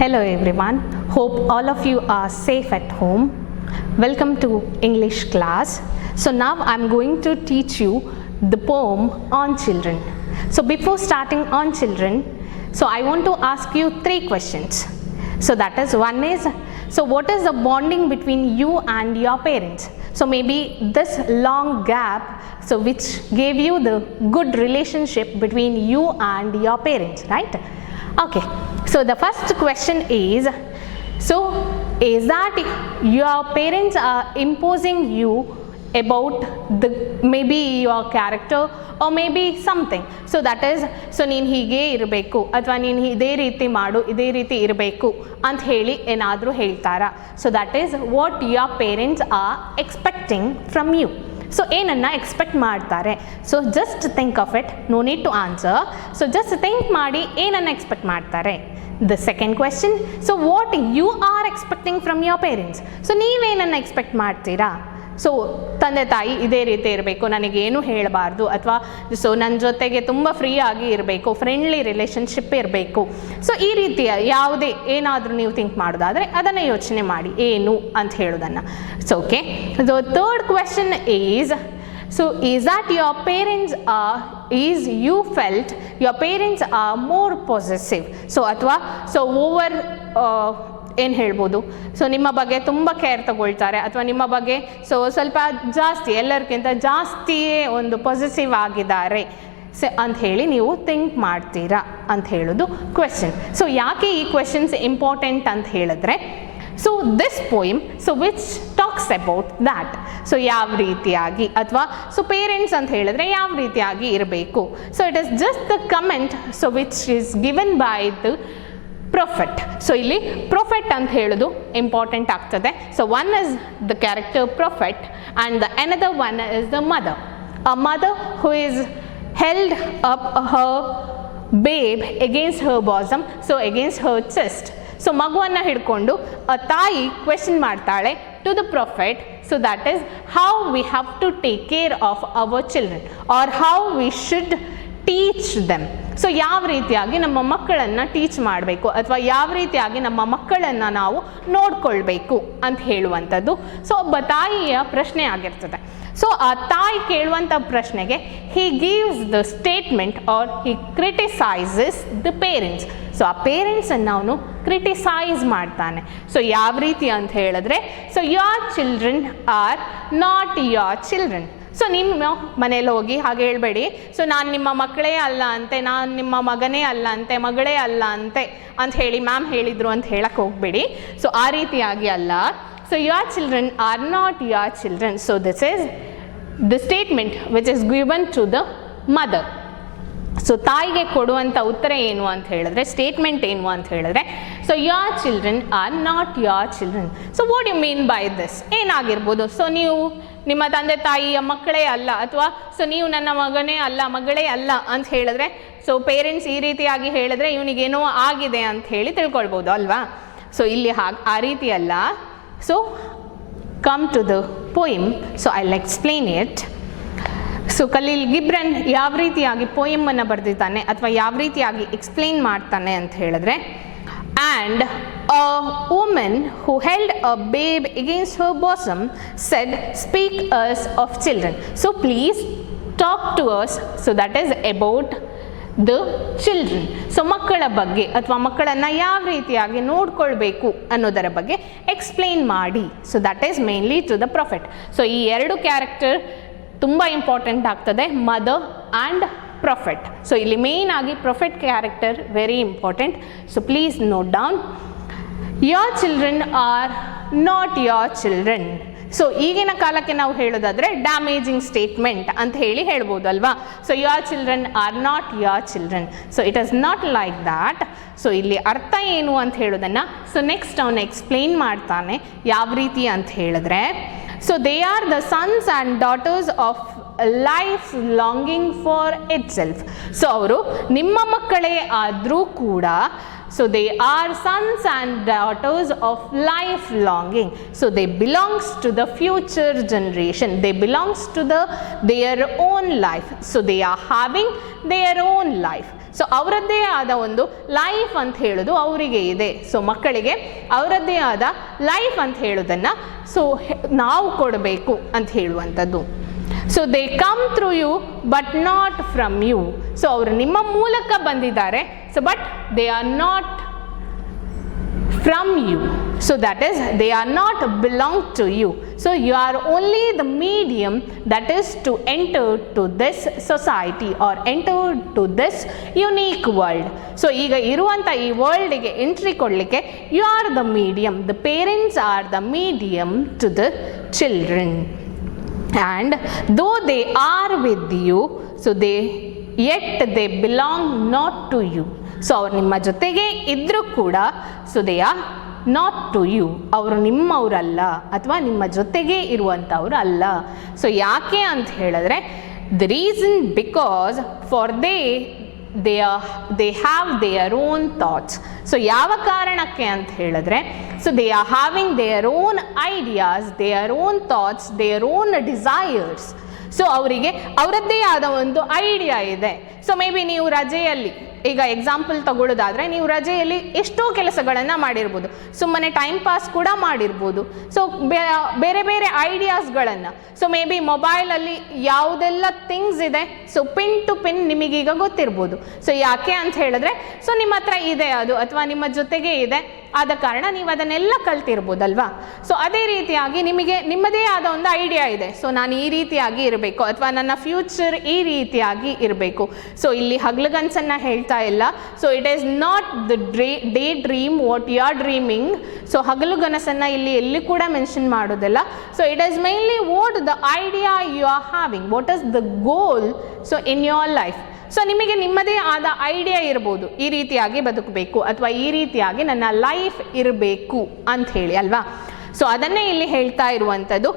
Hello everyone, hope all of you are safe at home. Welcome to English class. So now I'm going to teach you the poem on children. So before starting on children, so I want to ask you 3 questions. So that is, one is, so what is the bonding between you and your parents? So maybe this long gap, so which gave you the good relationship between you and your parents, right? Okay, so the first question is, so is that your parents are imposing you about the maybe your character or maybe something, so that is, so ನೀನು ಹೀಗೆ ಇರಬೇಕು ಅಥವಾ ನೀನು ಇದೇ ರೀತಿ ಮಾಡು, ಇದೇ ರೀತಿ ಇರಬೇಕು ಅಂತ ಹೇಳಿ ಏನಾದರೂ ಹೇಳ್ತಾರಾ? So that is what your parents are expecting from you. So ಏನನ್ನ ಎಕ್ಸ್ಪೆಕ್ಟ್ ಮಾಡ್ತಾರೆ? So just think of it, no need to answer. So just think ಮಾಡಿ ಏನನ್ನ ಎಕ್ಸ್ಪೆಕ್ಟ್ ಮಾಡ್ತಾರೆ. The second question, so what you are expecting from your parents? So ನೀವೇನನ್ನ expect ಮಾಡ್ತೀರಾ? So ತಂದೆ ತಾಯಿ ಇದೇ ರೀತಿ ಇರಬೇಕು, ನನಗೇನು ಹೇಳಬಾರ್ದು, ಅಥವಾ ಸೊ ನನ್ನ ಜೊತೆಗೆ ತುಂಬ ಫ್ರೀ ಆಗಿ ಇರಬೇಕು, ಫ್ರೆಂಡ್ಲಿ ರಿಲೇಷನ್ಶಿಪ್ ಇರಬೇಕು. ಸೊ ಈ ರೀತಿಯ ಯಾವುದೇ ಏನಾದರೂ ನೀವು ಥಿಂಕ್ ಮಾಡೋದಾದರೆ ಅದನ್ನು ಯೋಚನೆ ಮಾಡಿ ಏನು ಅಂತ ಹೇಳೋದನ್ನು. So okay, the third question is, so is that your parents are, is you felt your parents are more possessive? So ಅಥವಾ ಸೊ ಓವರ್ ಏನು ಹೇಳ್ಬೋದು, ಸೊ ನಿಮ್ಮ ಬಗ್ಗೆ ತುಂಬ ಕೇರ್ ತಗೊಳ್ತಾರೆ ಅಥವಾ ನಿಮ್ಮ ಬಗ್ಗೆ ಸೊ ಸ್ವಲ್ಪ ಜಾಸ್ತಿ, ಎಲ್ಲರಿಗಿಂತ ಜಾಸ್ತಿಯೇ ಒಂದು ಪಾಸಿಟಿವ್ ಆಗಿದ್ದಾರೆ ಅಂತ ಹೇಳಿ ನೀವು ಥಿಂಕ್ ಮಾಡ್ತೀರಾ ಅಂತ ಹೇಳೋದು ಕ್ವೆಶನ್. ಸೊ ಯಾಕೆ ಈ ಕ್ವೆಶನ್ಸ್ ಇಂಪಾರ್ಟೆಂಟ್ ಅಂತ ಹೇಳಿದ್ರೆ, so this poem so which talks about that. So ಯಾವ ರೀತಿಯಾಗಿ ಅಥವಾ ಸೊ ಪೇರೆಂಟ್ಸ್ ಅಂತ ಹೇಳಿದ್ರೆ ಯಾವ ರೀತಿಯಾಗಿ ಇರಬೇಕು. So it is just the comment so which is given by the prophet. So ಇಲ್ಲಿ ಪ್ರೊಫೆಟ್ ಅಂತ ಹೇಳೋದು ಇಂಪಾರ್ಟೆಂಟ್ ಆಗ್ತದೆ. So one is the character prophet and the another one is the mother. A mother who is held up her babe against her bosom, so against her chest. So ಮಗುವನ್ನು ಹಿಡ್ಕೊಂಡು ಆ ತಾಯಿ question ಮಾಡ್ತಾಳೆ to the prophet. So that is how we have to take care of our children are how we should teach them. So ಯಾವ ರೀತಿಯಾಗಿ ನಮ್ಮ ಮಕ್ಕಳನ್ನು teach ಮಾಡಬೇಕು ಅಥವಾ ಯಾವ ರೀತಿಯಾಗಿ ನಮ್ಮ ಮಕ್ಕಳನ್ನು ನಾವು ನೋಡ್ಕೊಳ್ಬೇಕು ಅಂತ ಹೇಳುವಂಥದ್ದು ಸೊ ಒಬ್ಬ ತಾಯಿಯ ಪ್ರಶ್ನೆ ಆಗಿರ್ತದೆ. ಸೊ ಆ ತಾಯಿ ಕೇಳುವಂಥ ಪ್ರಶ್ನೆಗೆ he gives the statement or he criticises the parents. So ಆ ಪೇರೆಂಟ್ಸನ್ನು ಅವನು ಕ್ರಿಟಿಸೈಸ್ ಮಾಡ್ತಾನೆ. ಸೊ ಯಾವ ರೀತಿ ಅಂತ ಹೇಳಿದ್ರೆ, so your children are not your children. So ನಿಮ್ಮ ಮನೇಲಿ ಹೋಗಿ ಹಾಗೆ ಹೇಳ್ಬೇಡಿ, ಸೊ ನಾನು ನಿಮ್ಮ ಮಕ್ಕಳೇ ಅಲ್ಲ ಅಂತೆ, ನಾನು ನಿಮ್ಮ ಮಗನೇ ಅಲ್ಲ ಅಂತೆ, ಮಗಳೇ ಅಲ್ಲ ಅಂತೆ ಅಂತ ಹೇಳಿ ಮ್ಯಾಮ್ ಹೇಳಿದರು ಅಂತ ಹೇಳಕ್ಕೆ ಹೋಗ್ಬೇಡಿ. ಸೊ ಆ ರೀತಿಯಾಗಿ ಅಲ್ಲ. So your children are not your children. So this is the statement which is given to the mother. So ತಾಯಿಗೆ ಕೊಡುವಂಥ ಉತ್ತರ ಏನು ಅಂತ ಹೇಳಿದ್ರೆ, ಸ್ಟೇಟ್ಮೆಂಟ್ ಏನು ಅಂತ ಹೇಳಿದ್ರೆ, so your children are not your children. So what you mean by this? ಏನಾಗಿರ್ಬೋದು? ಸೊ ನೀವು ನಿಮ್ಮ ತಂದೆ ತಾಯಿಯ ಮಕ್ಕಳೇ ಅಲ್ಲ ಅಥವಾ ಸೊ ನೀವು ನನ್ನ ಮಗನೇ ಅಲ್ಲ, ಮಗಳೇ ಅಲ್ಲ ಅಂತ ಹೇಳಿದ್ರೆ, ಸೊ ಪೇರೆಂಟ್ಸ್ ಈ ರೀತಿಯಾಗಿ ಹೇಳಿದ್ರೆ ಇವನಿಗೇನೋ ಆಗಿದೆ ಅಂತ ಹೇಳಿ ತಿಳ್ಕೊಳ್ಬೋದು ಅಲ್ವಾ? ಸೊ ಇಲ್ಲಿ ಆ ರೀತಿ ಅಲ್ಲ. So come to the poem. So I will explain it. So Khalil Gibran ಯಾವ ರೀತಿಯಾಗಿ ಪೋಯಮನ್ನು ಬರೆದಿದ್ದಾನೆ ಅಥವಾ ಯಾವ ರೀತಿಯಾಗಿ ಎಕ್ಸ್ಪ್ಲೇನ್ ಮಾಡ್ತಾನೆ ಅಂತ ಹೇಳಿದ್ರೆ, and a woman who held a babe against her bosom said, speak us of children. So please talk to us. So that is about the children. So ಮಕ್ಕಳ ಬಗ್ಗೆ ಅಥವಾ ಮಕ್ಕಳನ್ನು ಯಾವ ರೀತಿಯಾಗಿ ನೋಡ್ಕೊಳ್ಬೇಕು ಅನ್ನೋದರ ಬಗ್ಗೆ ಎಕ್ಸ್ಪ್ಲೇನ್ ಮಾಡಿ. So that is mainly to the prophet. So ಈ 2 ಕ್ಯಾರೆಕ್ಟರ್ ತುಂಬ ಇಂಪಾರ್ಟೆಂಟ್ ಆಗ್ತದೆ, ಮದರ್ ಆ್ಯಂಡ್ ಪ್ರೊಫೆಟ್. ಸೊ ಇಲ್ಲಿ ಮೇಯ್ನ್ ಆಗಿ prophet character very important. So please note down. Your children are not your children. So ಈಗಿನ ಕಾಲಕ್ಕೆ ನಾವು ಹೇಳೋದಾದರೆ ಡ್ಯಾಮೇಜಿಂಗ್ ಸ್ಟೇಟ್ಮೆಂಟ್ ಅಂತ ಹೇಳಿ ಹೇಳ್ಬೋದು ಅಲ್ವಾ? So your children are not your children. So it is not like that. So ಇಲ್ಲಿ ಅರ್ಥ ಏನು ಅಂತ ಹೇಳೋದನ್ನು ಸೊ ನೆಕ್ಸ್ಟ್ ಅವನು ಎಕ್ಸ್ಪ್ಲೇನ್ ಮಾಡ್ತಾನೆ ಯಾವ ರೀತಿ ಅಂತ ಹೇಳಿದ್ರೆ, so they are the sons and daughters of life longing for it self. So ಅವರು ನಿಮ್ಮ ಮಕ್ಕಳೇ ಆದರೂ ಕೂಡ, so they are sons and daughters of life longing. So they belongs to the future generation. They belongs to their own life. So they are having their own life. So ಅವರದ್ದೇ ಆದ ಒಂದು life ಅಂತ ಹೇಳೋದು ಅವರಿಗೆ ಇದೆ. So ಮಕ್ಕಳಿಗೆ ಅವರದ್ದೇ ಆದ ಲೈಫ್ ಅಂತ ಹೇಳೋದನ್ನು ಸೊ ನಾವು ಕೊಡಬೇಕು ಅಂತ ಹೇಳುವಂಥದ್ದು. So they come through you but not from you. So ಅವರು ನಿಮ್ಮ ಮೂಲಕ ಬಂದಿದ್ದಾರೆ, so but they are not from you. So that is, they are not belong to you. So you are only the medium that is to enter to this society or enter to this unique world. So ಈಗ ಇರುವಂಥ ಈ ವರ್ಲ್ಡಿಗೆ entry ಕೊಡಲಿಕ್ಕೆ you are the medium. The parents are the medium to the children. And though they are with you, so yet they belong not to you. So ಅವ್ರು ನಿಮ್ಮ ಜೊತೆಗೆ ಇದ್ದರೂ ಕೂಡ, so they are not to you. ಅವರು ನಿಮ್ಮವರಲ್ಲ ಅಥವಾ ನಿಮ್ಮ ಜೊತೆಗೆ ಇರುವಂಥವ್ರು ಅಲ್ಲ. ಸೊ ಯಾಕೆ ಅಂತ ಹೇಳಿದ್ರೆ, the reason because for they have there own thoughts. So ಯಾವ ಕಾರಣಕ್ಕೆ ಅಂತ ಹೇಳಿದ್ರೆ, so they are having there own ideas, there own thoughts, there own desires. So ಅವರಿಗೆ ಅವರದ್ದೇ ಆದ ಒಂದು ಐಡಿಯಾ ಇದೆ. ಸೊ ಮೇ ಬಿ ನೀವು ರಜೆಯಲ್ಲಿ, ಈಗ ಎಕ್ಸಾಂಪಲ್ ತಗೊಳ್ಳೋದಾದರೆ, ನೀವು ರಜೆಯಲ್ಲಿ ಎಷ್ಟೋ ಕೆಲಸಗಳನ್ನು ಮಾಡಿರ್ಬೋದು, ಸುಮ್ಮನೆ ಟೈಮ್ ಪಾಸ್ ಕೂಡ ಮಾಡಿರ್ಬೋದು. ಸೊ ಬೇರೆ ಬೇರೆ ಐಡಿಯಾಸ್ಗಳನ್ನು, ಸೊ ಮೇ ಬಿ ಮೊಬೈಲಲ್ಲಿ ಯಾವುದೆಲ್ಲ ಥಿಂಗ್ಸ್ ಇದೆ, ಸೊ ಪಿನ್ ಟು ಪಿನ್ ನಿಮಗೀಗ ಗೊತ್ತಿರ್ಬೋದು. ಸೊ ಯಾಕೆ ಅಂತ ಹೇಳಿದ್ರೆ, ಸೊ ನಿಮ್ಮ ಹತ್ರ ಇದೆ ಅದು, ಅಥವಾ ನಿಮ್ಮ ಜೊತೆಗೆ ಇದೆ, ಆದ ಕಾರಣ ನೀವು ಅದನ್ನೆಲ್ಲ ಕಲ್ತಿರ್ಬೋದಲ್ವಾ. ಸೊ ಅದೇ ರೀತಿಯಾಗಿ ನಿಮಗೆ ನಿಮ್ಮದೇ ಆದ ಒಂದು ಐಡಿಯಾ ಇದೆ. ಸೊ ನಾನು ಈ ರೀತಿಯಾಗಿ ಇರಬೇಕು, ಅಥವಾ ನನ್ನ ಫ್ಯೂಚರ್ ಈ ರೀತಿಯಾಗಿ ಇರಬೇಕು. ಸೊ ಇಲ್ಲಿ ಹಗಲುಗನಸನ್ನು ಹೇಳ್ತಾ ಇಲ್ಲ. So it is not the day dream what you are dreaming. So ಹಗಲುಗನಸನ್ನು ಇಲ್ಲಿ ಎಲ್ಲಿ ಕೂಡ ಮೆನ್ಷನ್ ಮಾಡೋದಿಲ್ಲ. So it is mainly what the idea you are having, what is the goal so in your life. So ನಿಮಗೆ ನಿಮ್ಮದೇ ಆದ idea ಇರ್ಬೋದು, ಈ ರೀತಿಯಾಗಿ ಬದುಕಬೇಕು ಅಥವಾ ಈ ರೀತಿಯಾಗಿ ನನ್ನ ಲೈಫ್ ಇರಬೇಕು ಅಂತ ಹೇಳಿ ಅಲ್ವಾ. ಸೊ ಅದನ್ನೇ ಇಲ್ಲಿ ಹೇಳ್ತಾ ಇರುವಂಥದ್ದು,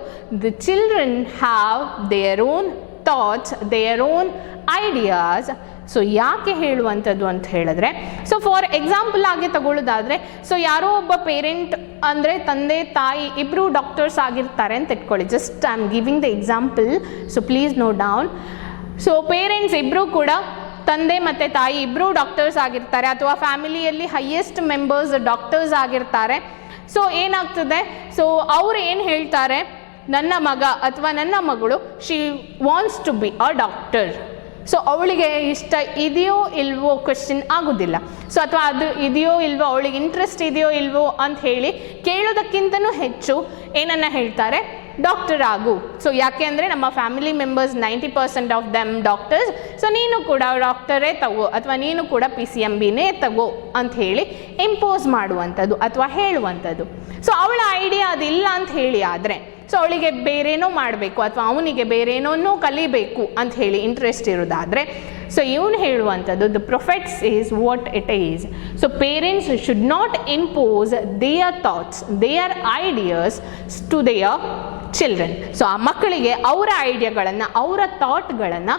the children have there own thoughts, there own ideas. So ಯಾಕೆ ಹೇಳುವಂಥದ್ದು ಅಂತ ಹೇಳಿದ್ರೆ, ಸೊ ಫಾರ್ ಎಕ್ಸಾಂಪಲ್ ಆಗಿ ತಗೊಳ್ಳೋದಾದರೆ, ಸೊ ಯಾರೋ ಒಬ್ಬ ಪೇರೆಂಟ್ ಅಂದರೆ ತಂದೆ ತಾಯಿ ಇಬ್ಬರು ಡಾಕ್ಟರ್ಸ್ ಆಗಿರ್ತಾರೆ ಅಂತ ಇಟ್ಕೊಳ್ಳಿ. Just I am giving the example, so please note down. So parents ಇಬ್ಬರೂ ಕೂಡ, ತಂದೆ ಮತ್ತು ತಾಯಿ ಇಬ್ಬರೂ ಡಾಕ್ಟರ್ಸ್ ಆಗಿರ್ತಾರೆ, ಅಥವಾ ಫ್ಯಾಮಿಲಿಯಲ್ಲಿ ಹೈಯೆಸ್ಟ್ ಮೆಂಬರ್ಸ್ ಡಾಕ್ಟರ್ಸ್ ಆಗಿರ್ತಾರೆ. ಸೊ ಏನಾಗ್ತದೆ, ಸೊ ಅವ್ರು ಏನು ಹೇಳ್ತಾರೆ, ನನ್ನ ಮಗ ಅಥವಾ ನನ್ನ ಮಗಳು she wants to be a doctor. So ಅವಳಿಗೆ ಇಷ್ಟ ಇದೆಯೋ ಇಲ್ವೋ ಕ್ವೆಶ್ಚನ್ ಆಗೋದಿಲ್ಲ. ಸೊ ಅಥವಾ ಅದು ಇದೆಯೋ ಇಲ್ವೋ, ಅವಳಿಗೆ ಇಂಟ್ರೆಸ್ಟ್ ಇದೆಯೋ ಇಲ್ವೋ ಅಂತ ಹೇಳಿ ಕೇಳೋದಕ್ಕಿಂತನೂ ಹೆಚ್ಚು ಏನನ್ನ ಹೇಳ್ತಾರೆ, ಡಾಕ್ಟರ್ ಆಗು. ಸೊ ಯಾಕೆ ಅಂದರೆ ನಮ್ಮ family members 90% of them doctors. So ನೀನು ಕೂಡ ಡಾಕ್ಟರೇ ತಗೋ, ಅಥವಾ ನೀನು ಕೂಡ PCMBನೇ ತಗೋ ಅಂತ ಹೇಳಿ ಇಂಪೋಸ್ ಮಾಡುವಂಥದ್ದು ಅಥವಾ ಹೇಳುವಂಥದ್ದು. ಸೊ ಅವಳ ಐಡಿಯಾ ಅದಿಲ್ಲ ಅಂತ ಹೇಳಿ ಆದರೆ, ಸೊ ಅವಳಿಗೆ ಬೇರೇನೋ ಮಾಡಬೇಕು ಅಥವಾ ಅವನಿಗೆ ಬೇರೇನೋ ಕಲಿಬೇಕು ಅಂತ ಹೇಳಿ ಇಂಟ್ರೆಸ್ಟ್ ಇರೋದಾದರೆ, ಸೊ ಇವನು ಹೇಳುವಂಥದ್ದು, the prophets is what it is. So parents should not impose their thoughts, their ideas to their children. So ಆ ಮಕ್ಕಳಿಗೆ ಅವರ ಐಡಿಯಾಗಳನ್ನು, ಅವರ ಥಾಟ್ಗಳನ್ನು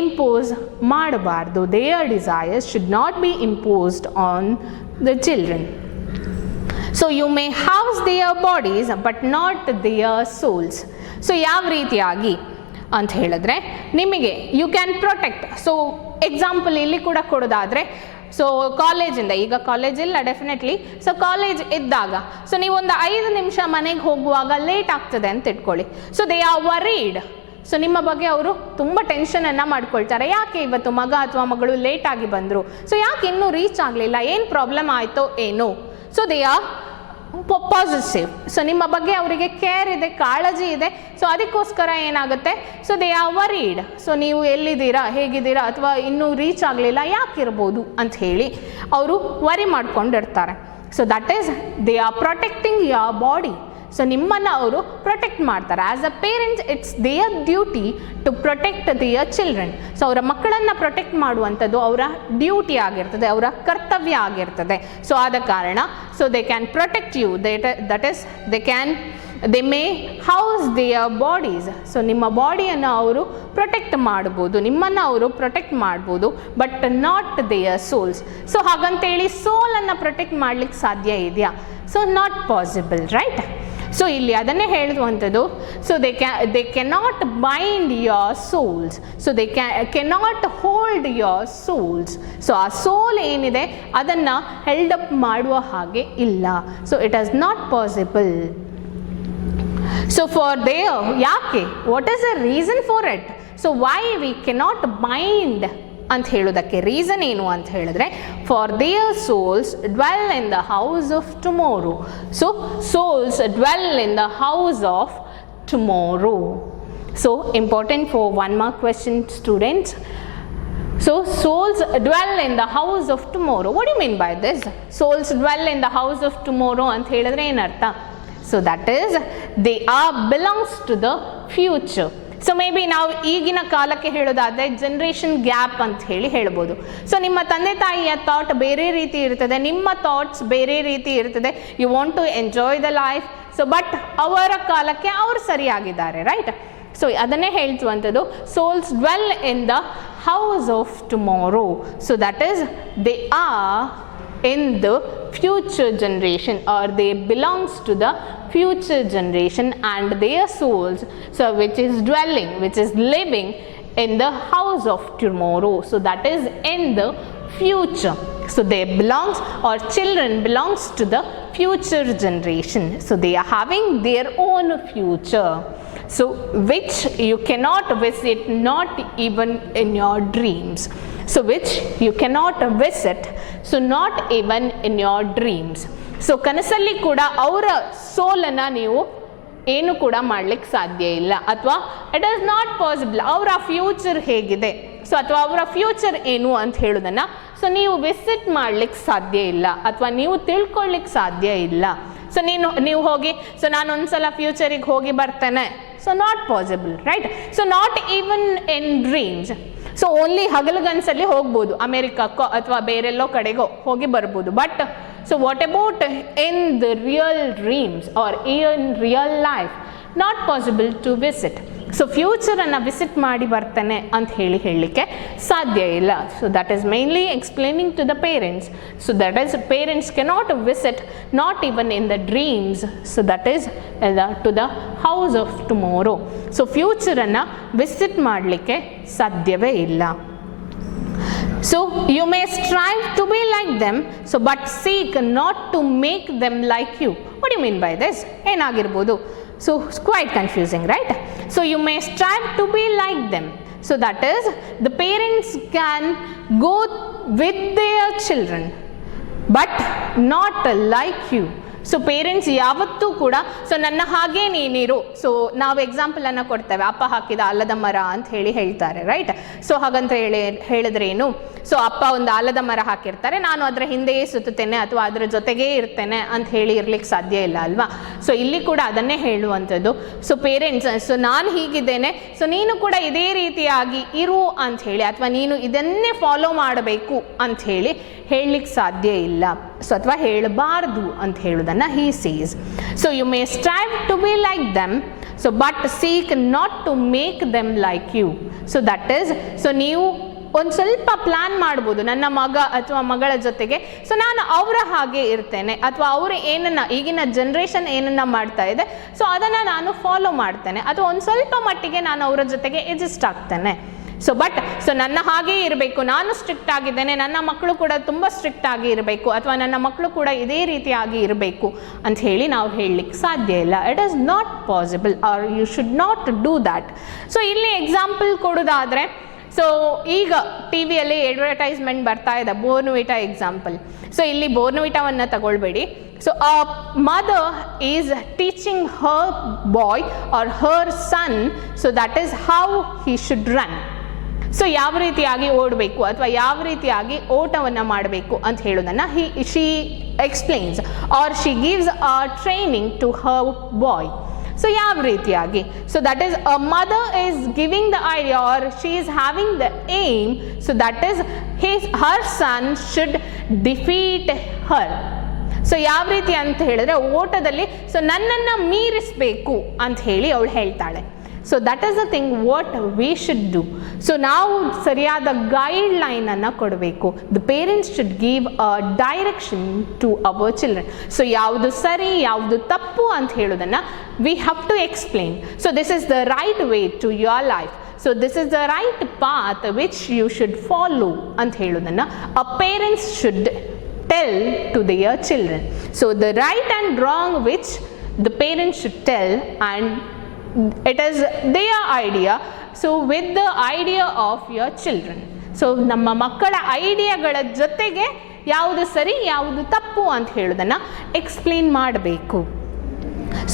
ಇಂಪೋಸ್ ಮಾಡಬಾರ್ದು. Their desires should not be imposed on the children. So you may house their bodies but not their souls. So ಯಾವ ರೀತಿಯಾಗಿ ಅಂತ ಹೇಳಿದ್ರೆ, ನಿಮಗೆ you can protect. So example ಇಲ್ಲಿ ಕೂಡ ಕೊಡೋದಾದರೆ, ಸೊ ಕಾಲೇಜಿಂದ, ಈಗ ಕಾಲೇಜಿಲ್ಲ ಡೆಫಿನೆಟ್ಲಿ, ಸೊ ಕಾಲೇಜ್ ಇದ್ದಾಗ, ಸೊ ನೀವೊಂದು 5 ನಿಮಿಷ ಮನೆಗೆ ಹೋಗುವಾಗ ಲೇಟ್ ಆಗ್ತದೆ ಅಂತ ಇಟ್ಕೊಳ್ಳಿ. So they R varied. So ನಿಮ್ಮ ಬಗ್ಗೆ ಅವರು ತುಂಬ ಟೆನ್ಷನನ್ನು ಮಾಡ್ಕೊಳ್ತಾರೆ. ಯಾಕೆ ಇವತ್ತು ಮಗ ಅಥವಾ ಮಗಳು ಲೇಟಾಗಿ ಬಂದರು, ಸೊ ಯಾಕೆ ಇನ್ನೂ ರೀಚ್ ಆಗಲಿಲ್ಲ, ಏನು ಪ್ರಾಬ್ಲಮ್ ಆಯಿತೋ ಏನೋ. So they R positive. So ನಿಮ್ಮ ಬಗ್ಗೆ ಅವರಿಗೆ ಕೇರ್ ಇದೆ, ಕಾಳಜಿ ಇದೆ. ಸೊ ಅದಕ್ಕೋಸ್ಕರ ಏನಾಗುತ್ತೆ, so they R varied. So ನೀವು ಎಲ್ಲಿದ್ದೀರಾ, ಹೇಗಿದ್ದೀರಾ, ಅಥವಾ ಇನ್ನೂ ರೀಚ್ ಆಗಲಿಲ್ಲ, ಯಾಕಿರ್ಬೋದು ಅಂತ ಹೇಳಿ ಅವರು ವರಿ ಮಾಡ್ಕೊಂಡಿರ್ತಾರೆ. So that is they are protecting your body. So ನಿಮ್ಮನ್ನು ಅವರು ಪ್ರೊಟೆಕ್ಟ್ ಮಾಡ್ತಾರೆ. As a parents it's their duty to protect their children. So ಅವರ ಮಕ್ಕಳನ್ನು ಪ್ರೊಟೆಕ್ಟ್ ಮಾಡುವಂಥದ್ದು ಅವರ ಡ್ಯೂಟಿ ಆಗಿರ್ತದೆ, ಅವರ ಕರ್ತವ್ಯ ಆಗಿರ್ತದೆ. ಸೊ ಆದ ಕಾರಣ, so they can protect you, that is they can they may house their bodies. So ನಿಮ್ಮ ಬಾಡಿಯನ್ನು ಅವರು ಪ್ರೊಟೆಕ್ಟ್ ಮಾಡ್ಬೋದು, ನಿಮ್ಮನ್ನು ಅವರು ಪ್ರೊಟೆಕ್ಟ್ ಮಾಡ್ಬೋದು, but not their souls. So ಹಾಗಂತೇಳಿ ಸೋಲನ್ನು ಪ್ರೊಟೆಕ್ಟ್ ಮಾಡ್ಲಿಕ್ಕೆ ಸಾಧ್ಯ ಇದೆಯಾ? So not possible, right? So ಇಲ್ಲಿ ಅದನ್ನೇ ಹೇಳುವಂಥದ್ದು. So they cannot bind your souls. So they cannot hold your souls. So ಆ ಸೋಲ್ ಏನಿದೆ ಅದನ್ನು ಹೆಲ್ಡ್ ಅಪ್ ಮಾಡುವ ಹಾಗೆ ಇಲ್ಲ. So it is not possible. So for their, ಯಾಕೆ, what is the reason for it? So why we cannot bind ಅಂತ ಹೇಳೋದಕ್ಕೆ reason ಏನು ಅಂತ ಹೇಳಿದ್ರೆ, for their souls dwell in the house of tomorrow. So souls dwell in the house of tomorrow. So important for 1 mark question, students. So souls dwell in the house of tomorrow. What do you mean by this? Souls dwell in the house of tomorrow ಅಂತ ಹೇಳಿದ್ರೆ ಏನರ್ಥ? So that is they are belongs to the future. So may be ನಾವು ಈಗಿನ ಕಾಲಕ್ಕೆ ಹೇಳೋದಾದರೆ generation gap ಅಂತ ಹೇಳ್ಬೋದು. So ನಿಮ್ಮ ತಂದೆ ತಾಯಿಯ ಥಾಟ್ ಬೇರೆ ರೀತಿ ಇರ್ತದೆ, ನಿಮ್ಮ ಥಾಟ್ಸ್ ಬೇರೆ ರೀತಿ ಇರ್ತದೆ. You want to enjoy the life. So but ಅವರ ಕಾಲಕ್ಕೆ ಅವರು ಸರಿಯಾಗಿದ್ದಾರೆ, ರೈಟ್? ಸೊ ಅದನ್ನೇ ಹೇಳ್ತುವಂಥದ್ದು, souls dwell in the house of tomorrow. So that is they are in the future generation, or they belongs to the future generation, and their souls, so which is dwelling, which is living in the house of tomorrow. So that is in the future. So they belongs, or children belongs to the future generation. So they are having their own future. So which you cannot visit, not even in your dreams. So which you cannot visit, so not even in your dreams. So ಕನಸಲ್ಲಿ ಕೂಡ ಅವರ ಸೋಲನ್ನು ನೀವು ಏನು ಕೂಡ ಮಾಡ್ಲಿಕ್ಕೆ ಸಾಧ್ಯ ಇಲ್ಲ, ಅಥವಾ ಇಟ್ ಈಸ್ ನಾಟ್ ಪಾಸಿಬಲ್. ಅವರ ಫ್ಯೂಚರ್ ಹೇಗಿದೆ, ಸೊ ಅಥವಾ ಅವರ ಫ್ಯೂಚರ್ ಏನು ಅಂತ ಹೇಳೋದನ್ನು ಸೊ ನೀವು ವಿಸಿಟ್ ಮಾಡ್ಲಿಕ್ಕೆ ಸಾಧ್ಯ ಇಲ್ಲ, ಅಥವಾ ನೀವು ತಿಳ್ಕೊಳ್ಳಿಕ್ಕೆ ಸಾಧ್ಯ ಇಲ್ಲ. ಸೊ ನೀವು ಹೋಗಿ, ಸೊ ನಾನು ಒಂದ್ಸಲ ಫ್ಯೂಚರಿಗೆ ಹೋಗಿ ಬರ್ತೇನೆ, so not possible, right? So not even in dreams. So only ಹಗಲುಗನಸಲ್ಲಿ ಹೋಗ್ಬೋದು, ಅಮೇರಿಕಕ್ಕೋ ಅಥವಾ ಬೇರೆಲ್ಲೋ ಕಡೆಗೋ ಹೋಗಿ ಬರ್ಬೋದು. But so what about in the real dreams or in real life? Not possible to visit. So ಫ್ಯೂಚರನ್ನು ವಿಸಿಟ್ ಮಾಡಿ ಬರ್ತೇನೆ ಅಂತ ಹೇಳಲಿಕ್ಕೆ ಸಾಧ್ಯ ಇಲ್ಲ. So that is mainly explaining to the parents. So that is parents cannot visit, not even in the dreams. So that is to the house of tomorrow. So ಫ್ಯೂಚರನ್ನು visit ಮಾಡಲಿಕ್ಕೆ ಸಾಧ್ಯವೇ ಇಲ್ಲ. So you may strive to be like them, so but seek not to make them like you. What do you mean by this? ಏನಾಗಿರ್ಬೋದು? So it's quite confusing, right? So you may strive to be like them. So that is, the parents can go with their children, but not like you. So parents ಯಾವತ್ತೂ ಕೂಡ so ನನ್ನ ಹಾಗೇ ನೀನಿರು. So ನಾವು ಎಕ್ಸಾಂಪಲನ್ನು ಕೊಡ್ತೇವೆ, ಅಪ್ಪ ಹಾಕಿದ ಆಲದ ಮರ ಅಂತ ಹೇಳ್ತಾರೆ, ರೈಟ್? ಸೊ ಹಾಗಂತ ಹೇಳಿದ್ರೆ ಏನು? ಸೊ ಅಪ್ಪ ಒಂದು ಆಲದ ಮರ ಹಾಕಿರ್ತಾರೆ, ನಾನು ಅದರ ಹಿಂದೆಯೇ ಸುತ್ತುತ್ತೇನೆ ಅಥವಾ ಅದರ ಜೊತೆಗೇ ಇರ್ತೇನೆ ಅಂತ ಇರ್ಲಿಕ್ಕೆ ಸಾಧ್ಯ ಇಲ್ಲ ಅಲ್ವಾ? ಸೊ ಇಲ್ಲಿ ಕೂಡ ಅದನ್ನೇ ಹೇಳುವಂಥದ್ದು. ಸೊ ಪೇರೆಂಟ್ಸ್, ಸೊ ನಾನು ಹೀಗಿದ್ದೇನೆ, ಸೊ ನೀನು ಕೂಡ ಇದೇ ರೀತಿಯಾಗಿ ಇರು ಅಂತ ಹೇಳಿ, ಅಥವಾ ನೀನು ಇದನ್ನೇ ಫಾಲೋ ಮಾಡಬೇಕು ಅಂತ ಹೇಳಲಿಕ್ಕೆ ಸಾಧ್ಯ ಇಲ್ಲ. ಸೊ ಅಥವಾ ಹೇಳಬಾರ್ದು ಅಂತ ಹೇಳೋದನ್ನು he says. So you may strive to be like them, so but seek not to make them like you. So that is, so ನೀವು ಒಂದು ಸ್ವಲ್ಪ ಪ್ಲ್ಯಾನ್ ಮಾಡ್ಬೋದು, ನನ್ನ ಮಗ ಅಥವಾ ಮಗಳ ಜೊತೆಗೆ ಸೊ ನಾನು ಅವರ ಹಾಗೆ ಇರ್ತೇನೆ, ಅಥವಾ ಅವರು ಏನನ್ನ ಈಗಿನ ಜನ್ರೇಷನ್ ಏನನ್ನ ಮಾಡ್ತಾ ಇದೆ ಸೊ ಅದನ್ನು ನಾನು ಫಾಲೋ ಮಾಡ್ತೇನೆ, ಅಥವಾ ಒಂದು ಸ್ವಲ್ಪ ಮಟ್ಟಿಗೆ ನಾನು ಅವರ ಜೊತೆಗೆ ಅಡ್ಜಸ್ಟ್ ಆಗ್ತೇನೆ. ಸೊ ಬಟ್ ಸೊ ನನ್ನ ಹಾಗೇ ಇರಬೇಕು, ನಾನು ಸ್ಟ್ರಿಕ್ಟ್ ಆಗಿದ್ದೇನೆ, ನನ್ನ ಮಕ್ಕಳು ಕೂಡ ತುಂಬ ಸ್ಟ್ರಿಕ್ಟ್ ಆಗಿ ಇರಬೇಕು, ಅಥವಾ ನನ್ನ ಮಕ್ಕಳು ಕೂಡ ಇದೇ ರೀತಿಯಾಗಿ ಇರಬೇಕು ಅಂತ ಹೇಳಿ ನಾವು ಹೇಳಲಿಕ್ಕೆ ಸಾಧ್ಯ ಇಲ್ಲ. It is not possible, or you should not do that. So ಇಲ್ಲಿ ಎಕ್ಸಾಂಪಲ್ ಕೊಡೋದಾದರೆ, ಸೊ ಈಗ ಟಿ ವಿಯಲ್ಲಿ ಅಡ್ವರ್ಟೈಸ್ಮೆಂಟ್ ಬರ್ತಾ ಇದೆ, ಬೋರ್ನ್ವಿಟಾ ಎಕ್ಸಾಂಪಲ್. ಸೊ ಇಲ್ಲಿ ಬೋರ್ನ್ವಿಟಾವನ್ನು ತಗೊಳ್ಬೇಡಿ. So a mother is teaching her boy or her son, so that is how he should run. So ಯಾವ ರೀತಿಯಾಗಿ ಓಡಬೇಕು ಅಥವಾ ಯಾವ ರೀತಿಯಾಗಿ ಓಟವನ್ನು ಮಾಡಬೇಕು ಅಂತ ಹೇಳೋದನ್ನು she explains, or she gives a training to her boy. So ಯಾವ ರೀತಿಯಾಗಿ, so that is a mother is giving the idea, or she is having the aim, so that is her son should defeat her. So ಯಾವ ರೀತಿ ಅಂತ ಹೇಳಿದ್ರೆ ಓಟದಲ್ಲಿ so ನನ್ನನ್ನು ಮೀರಿಸಬೇಕು ಅಂತ ಹೇಳಿ ಅವಳು ಹೇಳ್ತಾಳೆ. So that is the thing what we should do. So ನಾವು ಸರಿಯಾದ ಗೈಡ್ಲೈನನ್ನು ಕೊಡಬೇಕು. The parents should give a direction to our children. So ಯಾವುದು ಸರಿ ಯಾವುದು ತಪ್ಪು ಅಂತ ಹೇಳೋದನ್ನು we have to explain. So this is the right way to your life. So this is the right path which you should follow ಅಂತ ಹೇಳೋದನ್ನು uh parents should tell to their children. So the right and wrong which the parents should tell, and it is their idea. So with the idea of your children. So ನಮ್ಮ ಮಕ್ಕಳ ಐಡಿಯಾಗಳ ಜೊತೆಗೆ ಯಾವುದು ಸರಿ ಯಾವುದು ತಪ್ಪು ಅಂತ ಹೇಳೋದನ್ನು ಎಕ್ಸ್ಪ್ಲೇನ್ ಮಾಡಬೇಕು.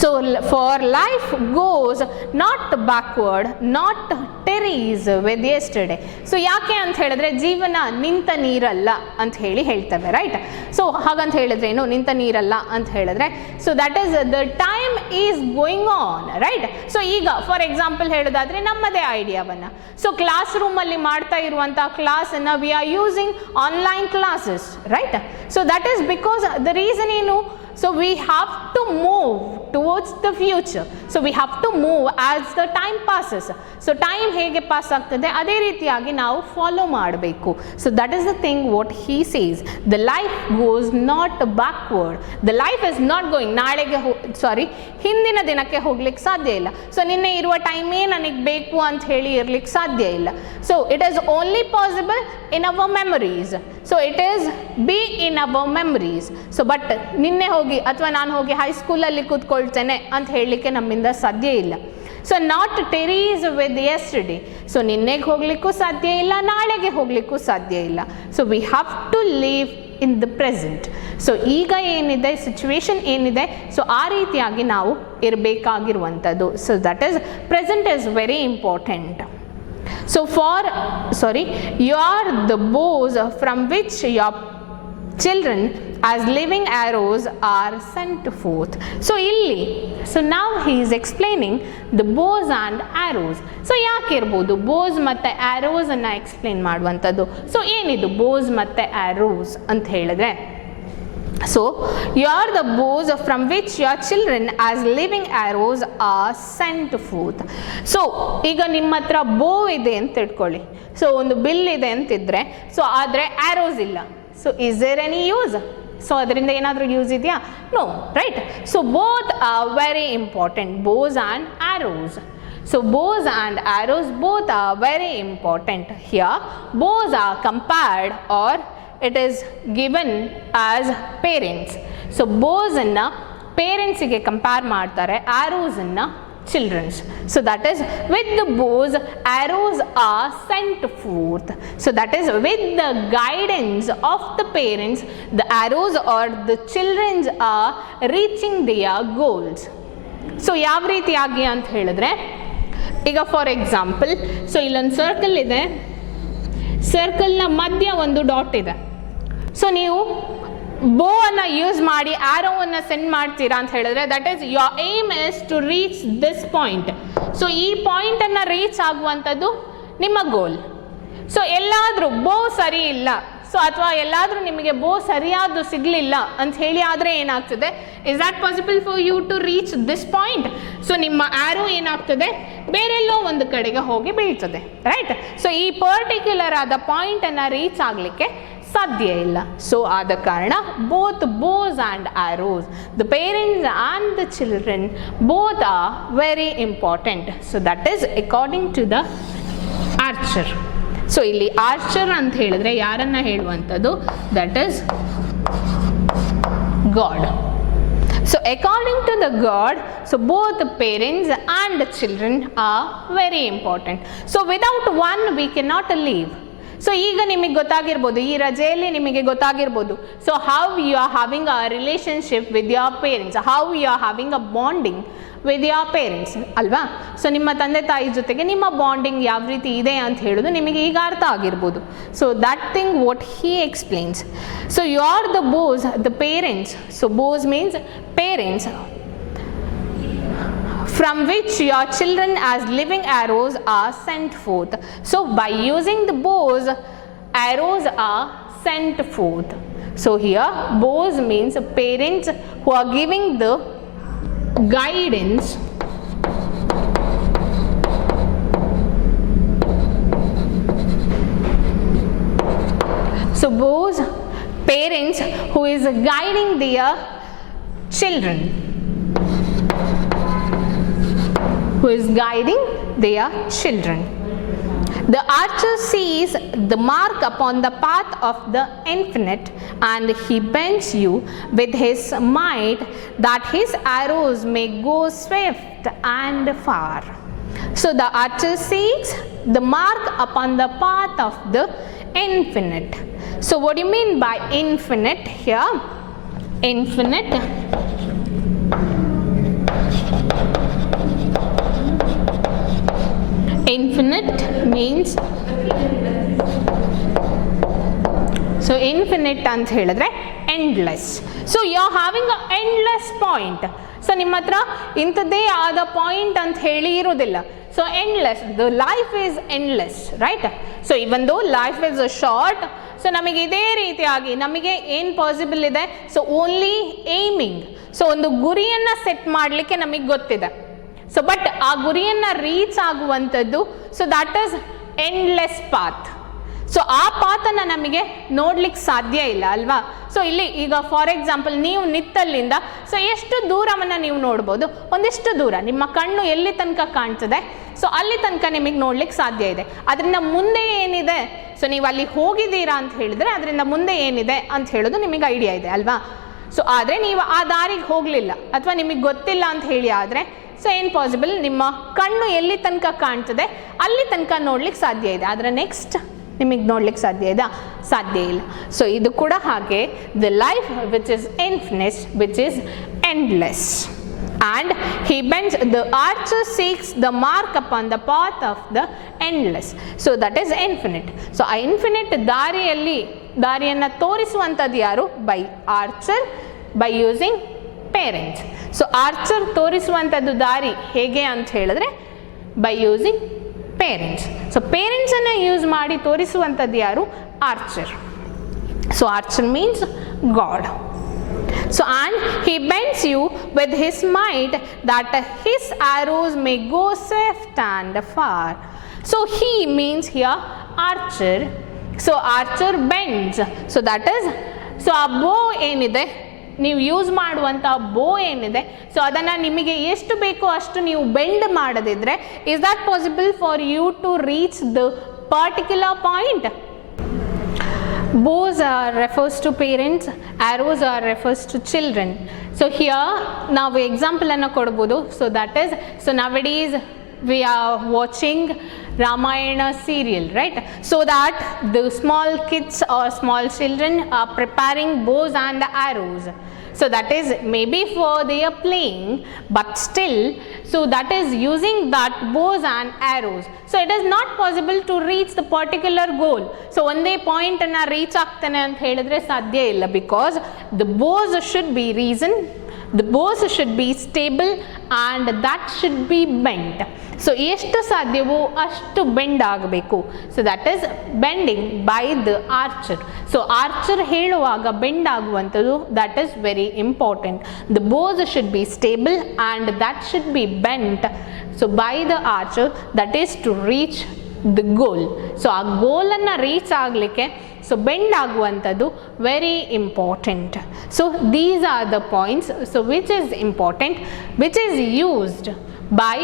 So for life goes not backward, not tarries with yesterday. So ಯಾಕೆ ಅಂತ ಹೇಳಿದ್ರೆ ಜೀವನ ನಿಂತ ನೀರಲ್ಲ ಅಂತ ಹೇಳಿ ಹೇಳ್ತೇವೆ, ರೈಟ್? ಸೊ ಹಾಗಂತ ಹೇಳಿದ್ರೆ ಏನು ನಿಂತ ನೀರಲ್ಲ ಅಂತ ಹೇಳಿದ್ರೆ so that is the time is going on, right? So ಈಗ ಫಾರ್ ಎಕ್ಸಾಂಪಲ್ ಹೇಳೋದಾದ್ರೆ ನಮ್ಮದೇ ಐಡಿಯಾವನ್ನು ಸೊ ಕ್ಲಾಸ್ ರೂಮಲ್ಲಿ ಮಾಡ್ತಾ ಇರುವಂಥ ಕ್ಲಾಸನ್ನು we are using online classes, right? So that is because the reason ಏನು? So we have to move towards the future. So we have to move as the time passes. So time ಹೇಗೆ pass ಆಗ್ತದೆ ಅದೇ ರೀತಿಯಾಗಿ ನಾವು follow ಮಾಡಬೇಕು. So that is the thing what he says. The life goes not backward. The life is not going ನಾಳೆಗೆ ಹಿಂದಿನ ದಿನಕ್ಕೆ ಹೋಗ್ಲಿಕ್ಕೆ ಸಾಧ್ಯ ಇಲ್ಲ. ಸೊ ನಿನ್ನೆ ಇರುವ ಟೈಮೇ ನನಗೆ ಬೇಕು ಅಂತ ಹೇಳಿ ಇರ್ಲಿಕ್ಕೆ ಸಾಧ್ಯ ಇಲ್ಲ. So it is only possible in our memories. So it is B in our memories. So but ನಿನ್ನೆ ಹೋಗಿ ಅಥವಾ ನಾನು ಹೋಗಿ ಹೈಸ್ಕೂಲಲ್ಲಿ ಕೂತ್ಕೊಳ್ತೇನೆ ಅಂತ ಹೇಳಲಿಕ್ಕೆ ನಮ್ಮಿಂದ ಸಾಧ್ಯ ಇಲ್ಲ. So not tarries with yesterday. So ನಿನ್ನೆಗೆ ಹೋಗ್ಲಿಕ್ಕೂ ಸಾಧ್ಯ ಇಲ್ಲ, ನಾಳೆಗೆ ಹೋಗ್ಲಿಕ್ಕೂ ಸಾಧ್ಯ ಇಲ್ಲ. So we have to live in the present. So ಈಗ ಏನಿದೆ ಸಿಚುವೇಶನ್ ಏನಿದೆ ಸೊ ಆ ರೀತಿಯಾಗಿ ನಾವು ಇರಬೇಕಾಗಿರುವಂಥದ್ದು. So that is present is very important. So you are the bows from which your children as living arrows are sent forth. So illi, so now he is explaining the bows and arrows. So ಯಾಕೆ ಇರ್ಬೋದು bows ಮತ್ತೆ arrows ಅನ್ನು explain ಮಾಡುವಂಥದ್ದು? So ಏನಿದು bows ಮತ್ತೆ arrows ಅಂತ ಹೇಳಿದ್ರೆ so you are the bows from which your children as living arrows are sent forth. So ಈಗ ನಿಮ್ಮ ಹತ್ರ ಬೋ ಇದೆ ಅಂತ ಇಟ್ಕೊಳ್ಳಿ. ಸೊ ಒಂದು ಬಿಲ್ ಇದೆ ಅಂತಿದ್ರೆ ಸೊ ಆದರೆ ಆರೋಸ್ ಇಲ್ಲ. So is there any use? So ಅದರಿಂದ ಏನಾದರೂ ಯೂಸ್ ಇದೆಯಾ? No, right? So both are very important, bows and arrows. So bows and arrows both are very important. Here bows are compared or it is given as parents. So bows ಅನ್ನು ಪೇರೆಂಟ್ಸಿಗೆ compare ಮಾಡ್ತಾರೆ, arrows ಅನ್ನು children's. So that is with the bows arrows are sent forth. So that is with the guidance of the parents the arrows or the children's are reaching their goals. So ಯಾವ ರೀತಿಯಾಗಿ ಅಂತ ಹೇಳಿದ್ರೆ ಈಗ for example so ಇಲ್ಲೊಂದು circle ಇದೆ, ಸರ್ಕಲ್ನ ಮಧ್ಯ ಒಂದು dot ಇದೆ. ಸೊ ನೀವು ಬೋ ಅನ್ನು ಯೂಸ್ ಮಾಡಿ ಆರೋವನ್ನು ಸೆಂಡ್ ಮಾಡ್ತೀರಾ ಅಂತ ಹೇಳಿದ್ರೆ that is your aim is to reach this point. So ಈ ಪಾಯಿಂಟನ್ನು ರೀಚ್ ಆಗುವಂಥದ್ದು ನಿಮ್ಮ ಗೋಲ್. ಸೊ ಎಲ್ಲಾದರೂ ಬೋ ಸರಿ ಇಲ್ಲ ಸೊ ಅಥವಾ ಎಲ್ಲಾದರೂ ನಿಮಗೆ ಬೋ ಸರಿಯಾದ್ದು ಸಿಗಲಿಲ್ಲ ಅಂತ ಹೇಳಿ ಆದರೆ ಏನಾಗ್ತದೆ, is that possible for you to reach this point? So ನಿಮ್ಮ ಆರೋ ಏನಾಗ್ತದೆ, ಬೇರೆಲ್ಲೋ ಒಂದು ಕಡೆಗೆ ಹೋಗಿ ಬೀಳ್ತದೆ, ರೈಟ್? ಸೊ ಈ ಪರ್ಟಿಕ್ಯುಲರ್ ಆದ ಪಾಯಿಂಟನ್ನು ರೀಚ್ ಆಗಲಿಕ್ಕೆ ಸಾಧ್ಯ ಇಲ್ಲ. ಸೊ ಆದ ಕಾರಣ both bows and arrows, the parents and the children both are very important. So that is according to the archer. So ಇಲ್ಲಿ ಆರ್ಚರ್ ಅಂತ ಹೇಳಿದ್ರೆ ಯಾರನ್ನ ಹೇಳುವಂಥದ್ದು? That is God. So according to the God, so both the parents and the children are very important. So without one we cannot live. So ಈಗ ನಿಮಗೆ ಗೊತ್ತಾಗಿರ್ಬೋದು, ಈ ರಜೆಯಲ್ಲಿ ನಿಮಗೆ ಗೊತ್ತಾಗಿರ್ಬೋದು, so how you are having a relationship with your parents, how you are having a bonding with your parents ಅಲ್ವಾ? ಸೊ ನಿಮ್ಮ ತಂದೆ ತಾಯಿ ಜೊತೆಗೆ ನಿಮ್ಮ ಬಾಂಡಿಂಗ್ ಯಾವ ರೀತಿ ಇದೆ ಅಂತ ಹೇಳೋದು ನಿಮಗೆ ಈಗ ಅರ್ಥ ಆಗಿರ್ಬೋದು. So that thing what he explains. So you are the bows, the parents. So bows means parents from which your children as living arrows are sent forth. So by using the bows, arrows are sent forth. So here boss means parents who are giving the guidance so boss parents who is guiding their children, who is guiding their children. The archer sees the mark upon the path of the infinite, and he bends you with his might that his arrows may go swift and far. So the archer sees the mark upon the path of the infinite. So what do you mean by infinite here? Infinite means, so infinite ಅಂತ ಹೇಳಿದ್ರೆ endless. So you are having a endless point. So ನಿಮ್ಮ ಹತ್ರ ಇಂಥದ್ದೇ ಆದ point ಅಂತ ಹೇಳಿ ಇರೋದಿಲ್ಲ. So endless, the life is endless, right? So even though life is short, so ನಮಗೆ ಇದೇ ರೀತಿಯಾಗಿ ನಮಗೆ ಏನು ಪಾಸಿಬಲ್ ಇದೆ? ಸೊ ಓನ್ಲಿ ಏಮಿಂಗ್, ಸೊ ಒಂದು ಗುರಿಯನ್ನು ಸೆಟ್ ಮಾಡಲಿಕ್ಕೆ ನಮಗೆ ಗೊತ್ತಿದೆ. ಸೊ ಬಟ್ ಆ ಗುರಿಯನ್ನು ರೀಚ್ ಆಗುವಂಥದ್ದು, so that is endless path. So ಆ ಪಾತನ್ನು ನಮಗೆ ನೋಡ್ಲಿಕ್ಕೆ ಸಾಧ್ಯ ಇಲ್ಲ ಅಲ್ವಾ? ಸೊ ಇಲ್ಲಿ ಈಗ ಫಾರ್ ಎಕ್ಸಾಂಪಲ್ ನೀವು ನಿತ್ತಲ್ಲಿಂದ ಸೊ ಎಷ್ಟು ದೂರವನ್ನು ನೀವು ನೋಡ್ಬೋದು? ಒಂದಿಷ್ಟು ದೂರ ನಿಮ್ಮ ಕಣ್ಣು ಎಲ್ಲಿ ತನಕ ಕಾಣ್ತದೆ, ಸೊ ಅಲ್ಲಿ ತನಕ ನಿಮಗೆ ನೋಡ್ಲಿಕ್ಕೆ ಸಾಧ್ಯ ಇದೆ. ಅದರಿಂದ ಮುಂದೆ ಏನಿದೆ, ಸೊ ನೀವು ಅಲ್ಲಿ ಹೋಗಿದ್ದೀರಾ ಅಂತ ಹೇಳಿದ್ರೆ ಅದರಿಂದ ಮುಂದೆ ಏನಿದೆ ಅಂತ ಹೇಳೋದು ನಿಮಗೆ ಐಡಿಯಾ ಇದೆ ಅಲ್ವಾ? ಸೊ ಆದರೆ ನೀವು ಆ ದಾರಿಗೆ ಹೋಗಲಿಲ್ಲ ಅಥವಾ ನಿಮಗೆ ಗೊತ್ತಿಲ್ಲ ಅಂತ ಹೇಳಿ ಆದರೆ ಸೊ ಏನು ಪಾಸಿಬಲ್, ನಿಮ್ಮ ಕಣ್ಣು ಎಲ್ಲಿ ತನಕ ಕಾಣ್ತದೆ ಅಲ್ಲಿ ತನಕ ನೋಡ್ಲಿಕ್ಕೆ ಸಾಧ್ಯ ಇದೆ, ಆದರೆ ನೆಕ್ಸ್ಟ್ ನಿಮಗೆ ನೋಡ್ಲಿಕ್ಕೆ ಸಾಧ್ಯ ಇದೆ? ಸಾಧ್ಯ ಇಲ್ಲ. ಸೊ ಇದು ಕೂಡ ಹಾಗೆ, the life which is infinite, which is endless. And he bends, the archer seeks the mark upon the path of the endless. So that is infinite. So ಆ infinite ದಾರಿಯನ್ನು ತೋರಿಸುವಂಥದ್ದು ಯಾರು? By archer, by using parents. So archer ತೋರಿಸುವಂಥದ್ದು ದಾರಿ ಹೇಗೆ ಅಂತ ಹೇಳಿದ್ರೆ by using parents. So ಪೇರೆಂಟ್ಸನ್ನು ಯೂಸ್ ಮಾಡಿ ತೋರಿಸುವಂಥದ್ದು ಯಾರು? Archer. So archer means God. So and he bends you with his might that his arrows may go swift and far. So he means here archer. So archer bends. So that is, so ಆ ಬೋ ಏನಿದೆ, ನೀವು use ಮಾಡುವಂಥ ಬೋ ಏನಿದೆ, so ಅದನ್ನು ನಿಮಗೆ ಎಷ್ಟು ಬೇಕೋ ಅಷ್ಟು ನೀವು ಬೆಂಡ್ ಮಾಡದಿದ್ರೆ, is that possible for you to reach the particular point? Bows refers to parents, arrows refers to children. So here ನಾವು ಎಕ್ಸಾಂಪಲ್ ಅನ್ನು ಕೊಡ್ಬೋದು. So that is, so nowadays we are watching Ramayana serial, right? So that the small kids or small children are preparing bows and arrows. So that is maybe for their playing, but still, so that is using that bows and arrows. So it is not possible to reach the particular goal. So ಒಂದೇ point ಅನ್ನ reach ಆಗ್ತಾನೆ ಅಂತ ಹೇಳಿದ್ರೆ ಸಾಧ್ಯ ಇಲ್ಲ, because the bows should be the bows should be stable and that should be bent. So ಎಷ್ಟು ಸಾಧ್ಯವೋ ಅಷ್ಟು ಬೆಂಡ್ ಆಗಬೇಕು. So that is bending by the archer. So archer ಹೇಳುವಾಗ ಬೆಂಡ್ ಆಗುವಂಥದ್ದು, that is very important. The bows should be stable and that should be bent. So by the archer, that is to reach the goal. So ಆ ಗೋಲನ್ನು reach ಆಗಲಿಕ್ಕೆ so bend ಆಗುವಂಥದ್ದು very important. So these are the points so which is important, which is used by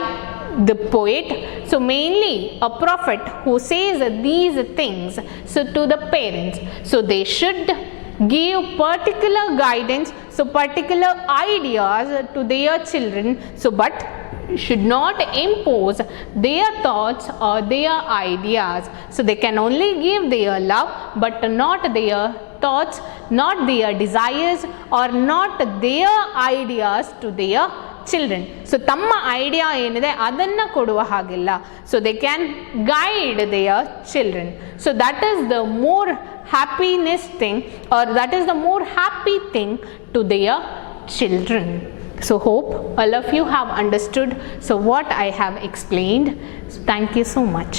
the poet. So mainly a prophet who says these things so to the parents, so they should give particular guidance, so particular ideas to their children, so but should not impose their thoughts or their ideas. So they can only give their love but not their thoughts, not their desires or not their ideas to their children. So ತಮ್ಮ idea ಏನಿದೆ ಅದನ್ನು ಕೊಡುವ ಹಾಗಿಲ್ಲ. So they can guide their children. So that is the more happiness thing or that is the more happy thing to their children. So hope all of you have understood so what I have explained. Thank you so much.